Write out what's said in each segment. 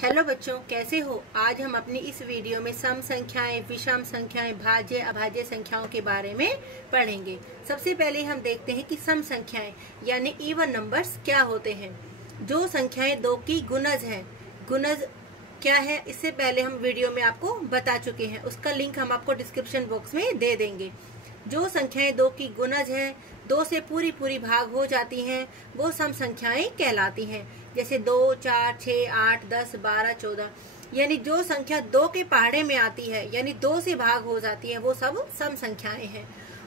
Hello बच्चों, कैसे हो। आज हम अपनी इस वीडियो में सम संख्याएं, विषम संख्याएं, भाज्य अभाज्य संख्याओं के बारे में पढ़ेंगे। सबसे पहले हम देखते हैं कि सम संख्याएं यानी इवन नंबर्स क्या होते हैं। जो संख्याएं दो की गुणज हैं, गुणज क्या है इससे पहले हम वीडियो में आपको बता चुके हैं, उसका लिंक हम आपको डिस्क्रिप्शन बॉक्स में दे देंगे। जो संख्याएं दो की गुणज है, दो से पूरी पूरी भाग हो जाती हैं, वो सम संख्याएं कहलाती हैं। जैसे 2, 4, 6, 8, 10, 12, 14, यानी जो संख्या दो के पहाड़े में आती है यानी दो से भाग हो जाती है, वो सब सम संख्याएं हैं।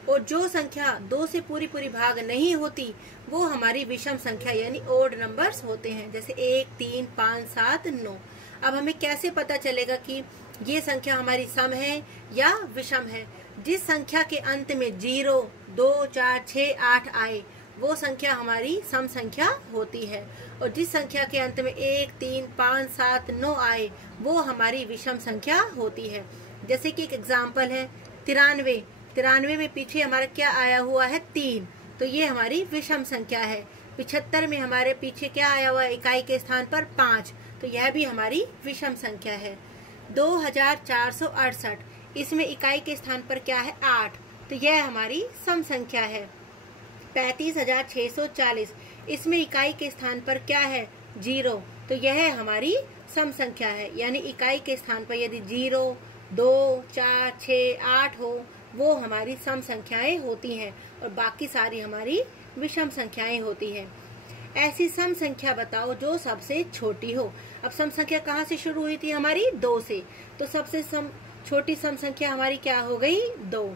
और जो संख्या दो से पूरी पूरी भाग नहीं होती, वो हमारी विषम संख्या यानी ओड नंबर्स होते हैं। जैसे 1, 3, 5, 7, 9। अब हमें कैसे पता चलेगा कि ये संख्या हमारी सम है या विषम है। जिस संख्या के अंत में 0, 2, 4, 6, 8 आए, वो संख्या हमारी सम संख्या होती है। और जिस संख्या के अंत में 1, 3, 5, 7, 9 आए, वो हमारी विषम संख्या होती है। जैसे कि एक एग्जाम्पल है 93। 93 में पीछे हमारा क्या आया हुआ है, 3, तो ये हमारी विषम संख्या है। 75 में हमारे पीछे क्या आया हुआ है, इकाई के स्थान पर 5, तो यह भी हमारी विषम संख्या है। 2468, इसमें इकाई के स्थान पर क्या है, 8, तो यह हमारी सम संख्या है। 35640, इसमें इकाई के स्थान पर क्या है, 0, तो यह हमारी सम संख्या है। यानी इकाई के स्थान पर यदि 0, 2, 4, 6, 8 हो, वो हमारी सम संख्याएं होती हैं और बाकी सारी हमारी विषम संख्याएं होती हैं। ऐसी सम संख्या बताओ जो सबसे छोटी हो। अब सम संख्या कहाँ से शुरू हुई थी, हमारी 2 से, तो सबसे छोटी सम संख्या हमारी क्या हो गई, 2।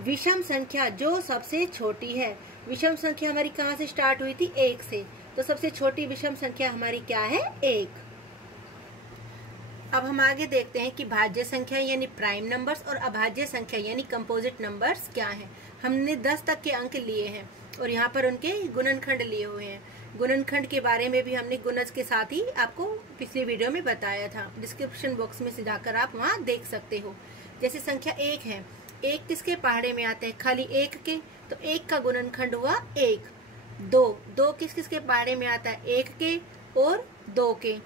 विषम संख्या जो सबसे छोटी है, विषम संख्या हमारी कहाँ से स्टार्ट हुई थी, 1 से, तो सबसे छोटी विषम संख्या हमारी क्या है, 1। अब हम आगे देखते हैं कि भाज्य संख्या यानी प्राइम नंबर्स और अभाज्य संख्या यानी कंपोजिट नंबर्स क्या हैं। हमने 10 तक के अंक लिए हैं और यहाँ पर उनके गुणनखंड लिए हुए हैं। गुणनखंड के बारे में भी हमने गुणज के साथ ही आपको पिछली वीडियो में बताया था। डिस्क्रिप्शन बॉक्स में से जाकर आप वहाँ देख सकते हो। जैसे संख्या 1 है, 1 किसके पहाड़े में आता है, खाली 1 के, तो 1 का गुणनखंड हुआ 1। 2 किस किस के पहाड़े में आता है, 1 के और 2 के।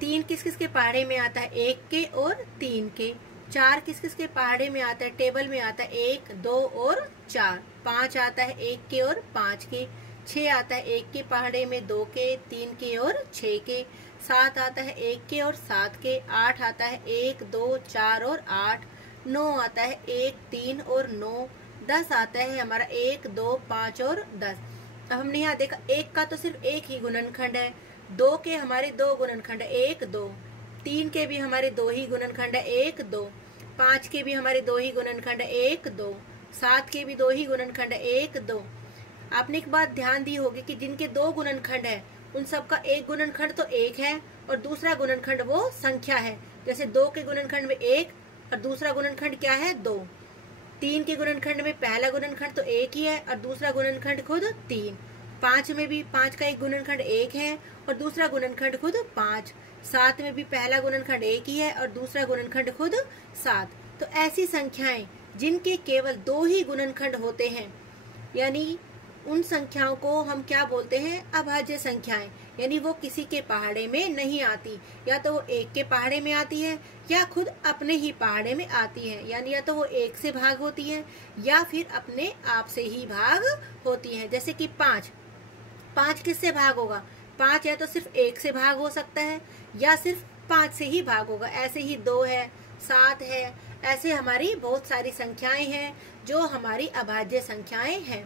3 किस किस के पहाड़े में आता है, 1 के और 3 के। 4 किस किस के पहाड़े में आता है, टेबल में आता है 1, 2 और 4। 5 आता है 1 के और 5 के। 6 आता है 1 के पहाड़े में, 2 के, 3 के और 6 के। 7 आता है 1 के और 7 के। 8 आता है 1, 2, 4 और 8। 9 आता है 1, 3 और 9। 10 आता है हमारा 1, 2, 5 और 10। अब हमने यहाँ देखा 1 का तो सिर्फ एक ही गुणनखंड है, 2 के हमारे 2 गुणनखंड है, 1, 2। 3 के भी हमारे 2 ही गुणनखंड है, 1, 2। 5 के भी हमारे 2 ही गुणनखंड है, 1, 2। 7 के भी 2 ही गुणनखंड है, 1, 2। आपने एक बात ध्यान दी होगी कि जिनके 2 गुणनखंड है, उन सबका एक गुणनखंड तो 1 है और दूसरा गुणनखंड वो संख्या है। जैसे 2 के गुणनखंड में 1 और दूसरा गुणनखंड क्या है, 2। 3 के गुणनखंड में पहला गुणनखंड तो 1 ही है और दूसरा गुणनखंड खुद 3। 5 में भी 5 का एक गुणनखंड 1 है और दूसरा गुणनखंड खुद 5। 7 में भी पहला गुणनखंड 1 ही है और दूसरा गुणनखंड खुद 7। तो ऐसी संख्याएं जिनके केवल 2 ही गुणनखंड होते हैं, यानी उन संख्याओं को हम क्या बोलते हैं, अभाज्य संख्याएं। यानी वो किसी के पहाड़े में नहीं आती, या तो वो 1 के पहाड़े में आती है या खुद अपने ही पहाड़े में आती है। यानी या तो वो 1 से भाग होती है या फिर अपने आप से ही भाग होती है। जैसे कि 5 किससे भाग होगा, 5 या तो सिर्फ 1 से भाग हो सकता है या सिर्फ 5 से ही भाग होगा। ऐसे ही 2 है, 7 है, ऐसे हमारी बहुत सारी संख्याएं हैं जो हमारी अभाज्य संख्याएं हैं।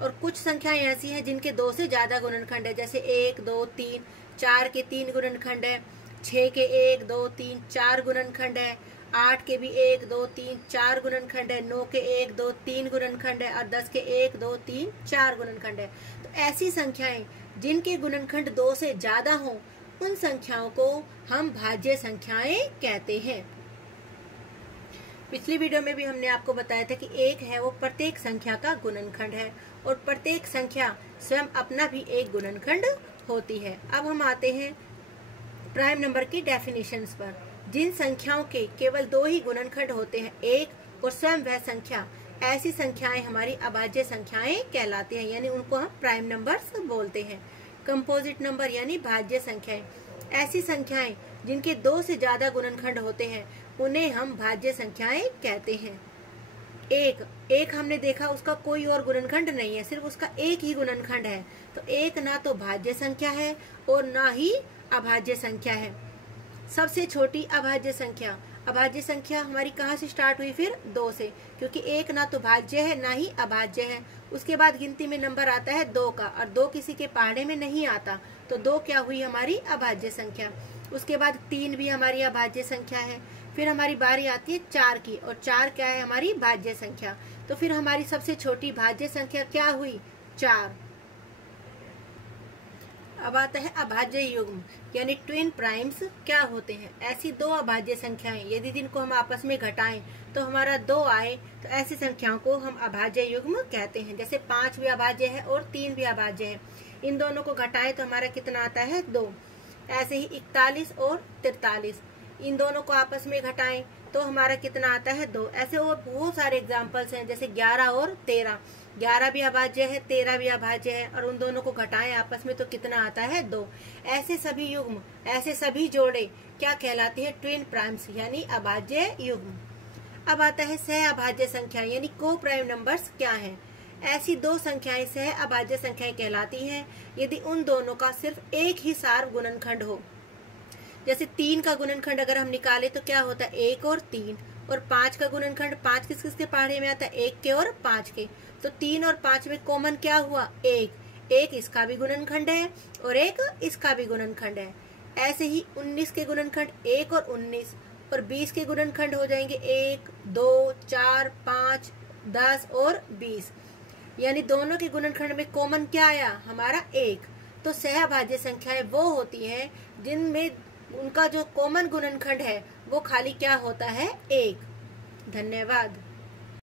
और कुछ संख्याएं ऐसी हैं जिनके 2 से ज्यादा गुणनखंड है। जैसे 1, 2, 3, 4 के 3 गुणनखंड है, 6 के 1, 2, 3, 4 गुणनखंड है, 8 के भी 1, 2, 3, 4 गुणनखंड है, 9 के 1, 2, 3 गुणनखंड है और 10 के 1, 2, 3, 4 गुणनखंड है। तो ऐसी संख्याएं जिनके गुणनखंड 2 से ज्यादा हों, उन संख्याओं को हम भाज्य संख्याएं कहते हैं। पिछली वीडियो में भी हमने आपको बताया था कि 1 है वो प्रत्येक संख्या का गुणनखंड है और प्रत्येक संख्या स्वयं अपना भी एक गुणनखंड होती है। अब हम आते हैं प्राइम नंबर की डेफिनेशंस पर। जिन संख्याओं के केवल 2 ही गुणनखंड होते हैं, 1 और स्वयं वह संख्या, ऐसी संख्याएं हमारी अभाज्य संख्याएं कहलाती हैं, यानी उनको हम प्राइम नंबर्स बोलते हैं। कंपोजिट नंबर यानी भाज्य संख्याएं, ऐसी संख्याएं जिनके 2 से ज्यादा गुणनखंड होते हैं उन्हें हम भाज्य संख्याएं कहते हैं। एक हमने देखा उसका कोई और गुणनखंड नहीं है, सिर्फ उसका एक ही गुणनखंड है, तो एक ना तो भाज्य संख्या है और ना ही अभाज्य संख्या है। सबसे छोटी अभाज्य संख्या हमारी कहाँ से स्टार्ट हुई? फिर 2 से, क्योंकि एक ना तो भाज्य है ना ही अभाज्य है। उसके बाद गिनती में नंबर आता है 2 का, और 2 किसी के पहाड़े में नहीं आता, तो 2 क्या हुई? हमारी अभाज्य संख्या। उसके बाद 3 भी हमारी अभाज्य संख्या है। फिर हमारी बारी आती है 4 की, और 4 क्या है? हमारी भाज्य संख्या। तो फिर हमारी सबसे छोटी भाज्य संख्या क्या हुई? 4। अब आता है अभाज्य युग्म यानी ट्विन प्राइम्स क्या होते हैं? ऐसी 2 अभाज्य संख्याएं यदि जिनको हम आपस में घटाएं तो हमारा 2 आए, तो ऐसी संख्याओं को हम अभाज्य युग्म कहते हैं। जैसे 5 भी अभाज्य है और 3 भी अभाज्य है, इन दोनों को घटाएं तो हमारा कितना आता है? 2। ऐसे ही 41 और 43, इन दोनों को आपस में घटाएं तो हमारा कितना आता है? 2। ऐसे और बहुत सारे एग्जाम्पल्स हैं, जैसे 11 और 13, 11 भी अभाज्य है, 13 भी अभाज्य है, और उन दोनों को घटाएं आपस में तो कितना आता है? 2। ऐसे सभी युग्म, ऐसे सभी जोड़े क्या कहलाते हैं? ट्विन प्राइम्स यानी अभाज्य युग्म। अब आता है सह अभाज्य संख्या यानी को प्राइम नंबर्स क्या है? ऐसी 2 संख्याएं सह अभाज्य संख्याएं कहलाती हैं यदि उन दोनों का सिर्फ एक ही सार्व गुणनखंड हो। जैसे 3 का गुणनखंड अगर हम निकाले तो क्या होता है? 1 और 3। और 5 का गुणनखंड, 5 किस किसके पहाड़े में आता है? 1 के और 5 के। तो 3 और 5 में कॉमन क्या हुआ? 1। एक इसका भी गुणनखंड है और एक इसका भी गुणनखंड है। ऐसे ही 19 के गुणनखंड 1 और 19, और 20 के गुणनखंड हो जाएंगे 1, 2, 4, 5, 10 और 20। यानी दोनों के गुणनखंड में कॉमन क्या आया? हमारा 1। तो सहअभाज्य संख्याएं वो होती हैं जिनमें उनका जो कॉमन गुणनखंड है वो खाली क्या होता है? 1। धन्यवाद।